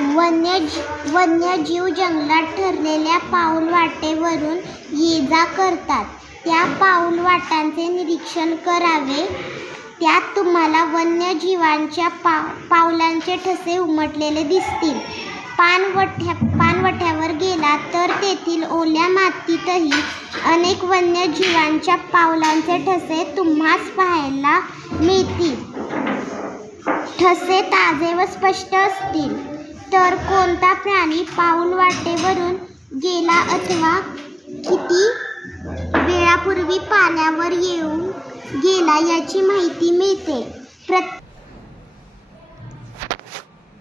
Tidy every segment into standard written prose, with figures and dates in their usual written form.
वन्यजीव जंगलात ठरलेल्या पाऊलवाटेवरून ये-जा करतात. त्या पाऊलवाटांचे निरीक्षण करावे. त्यात तुम्हाला वन्यजीवांच्या पावलांचे ठसे उमटलेले दिसतील. पाणवठ्यावर गेलात तर तेथील ओल्या मातीतही अनेक वन्यजीवांच्या पावलांचे ठसे तुम्हास पाहायला मिळतील. ठसे ताजे व स्पष्ट असतील तर कोणता प्राणी पाऊलवाटेवरून गेला अथवा किती वेळापूर्वी पाण्यावर येऊन गेला याची माहिती मिळते.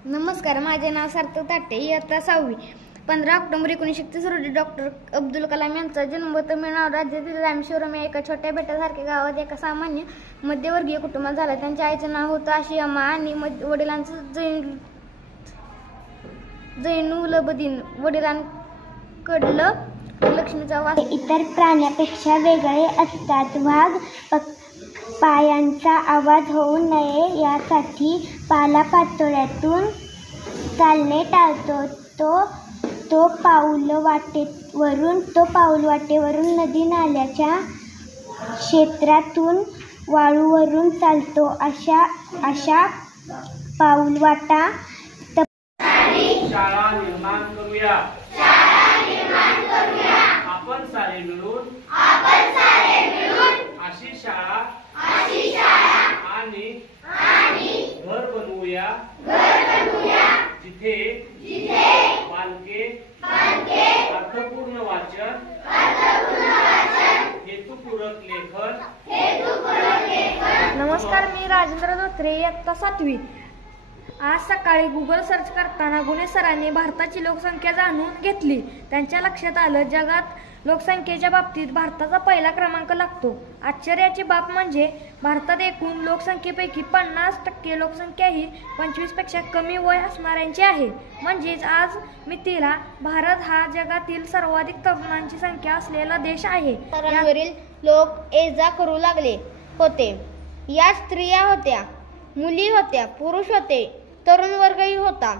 नमस्कार, माझे नाव सार्थक ताटे, इयत्ता 6वी. 15 ऑक्टोबर 1931 रोजी डॉक्टर अब्दुल कलाम यांचा जन्म तमिळनाडू राज्यातील रामेश्वरम या एका छोट्या बेटासारख्या गावात एका सामान्य मध्यमवर्गीय कुटुंबात झाला. त्यांच्या आईचं नाव होतं आशियामा आणि वडिलांचं जैनुलबदीन. वडिलांकडलं लक्ष्मीचा वास इतर प्राण्यांपेक्षा वेगळे असतात. वाघ पायांचा आवाज होऊ नये यासाठी पालापाचोळ्यातून चालणे टाळतो. तो पाऊलवाटेवरून नदी नाल्याच्या क्षेत्रातून वाळूवरून चालतो. अशा पाऊलवाटा शाळा निर्माण करूया. आपण सारे मिळून अशी शाळा आणि घर बनवूया. जिथे बालके अर्थपूर्ण वाचन, हेतुपूरक लेखन. नमस्कार, मी राजेंद्र धोत्रे, इयत्ता 7वी. आज सकाळी गुगल सर्च करताना गुणे सरांनी भारताची लोकसंख्या जाणून घेतली. त्यांच्या लक्षात आलं, जगात लोकसंख्येच्या बाबतीत भारताचा पहिला क्रमांक लागतो. आश्चर्याची बाब म्हणजे भारतात एकूण लोकसंख्येपैकी 50% लोकसंख्या ही 25पेक्षा कमी वय असणाऱ्यांची आहे. म्हणजेच आज मितीला भारत हा जगातील सर्वाधिक तरुणांची संख्या असलेला देश आहे. शहरांवरील लोक ये-जा करू लागले होते. यात स्त्रिया होत्या, मुली होत्या, पुरुष होते, तरुण वर्गही होता.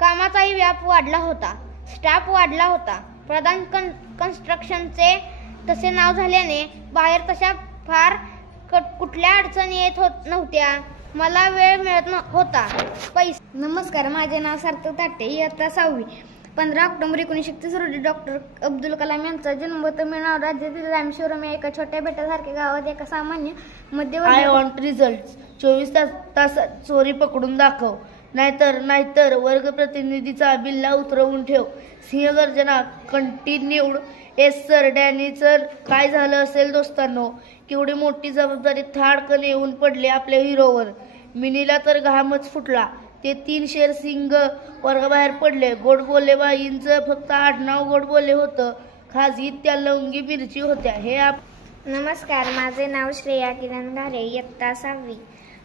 कामाचाही व्याप वाढला होता, स्टाफ वाढला होता. प्रधान कन्स्ट्रक्शनचे तसे नाव झाल्याने बाहेर तशा फार कुठल्या अडचणी येत नव्हत्या. मला वेळ मिळत होता. नमस्कार, माझे नाव सार्थक ताटे, इयत्ता 6वी. 15 ऑक्टोबर 1931 रोजी डॉक्टर अब्दुल कलाम यांचा जन्म तमिळनाडू राज्यातील रामेश्वरम या एका छोट्या बेटासारख्या गावात एका सामान्य मध्यवर्गीय. I want result. 24 तासात चोरी पकडून दाखव, नाहीतर वर्ग प्रतिनिधीचा बिल्ला उतरवून ठेव. Sinhagarjana continued. Yes sir. Danny sir, काय झालं असेल दोस्तांनो? केवढी मोठी जबाबदारी थाडकन येऊन पडली आपल्या हिरोवर. मिनीला तर घामच फुटला. ते 3 शेर सिंग वर्गाबाहेर पडले. गोड बोले बाईंचं फक्त आडनाव गोड बोले होतं. खाजगीत त्या लवंगी मिरची होत्या. नमस्कार, माझे नाव श्रेया किरण घारे, इयत्ता 6वी.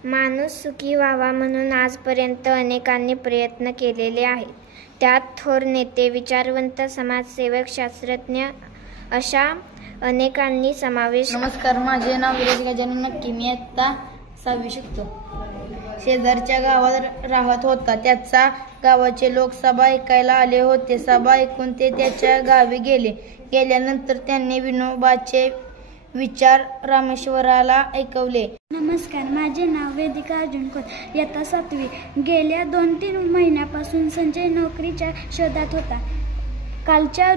माणूस सुखी व्हावा म्हणून आजपर्यंत अनेकांनी प्रयत्न केलेले आहेत. त्यात थोर नेते, विचारवंत, समाजसेवक, शास्त्रज्ञ अशा अनेकांनी समावेश. नमस्कार, माझे नाव विराज गजानन नक्की, मी इयत्ता 6वी शिकतो. शेजारच्या गावात राहत होता. त्याचा गावाचे लोक सभा ऐकायला आले होते. सभा ऐकून ते त्याच्या गावी गेले. गेल्यानंतर त्यांनी विनोबाचे विचार रामेश्वराला ऐकवले. नमस्कार, माझे नाव वेदिका अर्जुन खोत, इयत्ता 7वी. गेल्या 2-3 महिन्यापासून संजय नोकरीच्या शोधात होता. कालच्या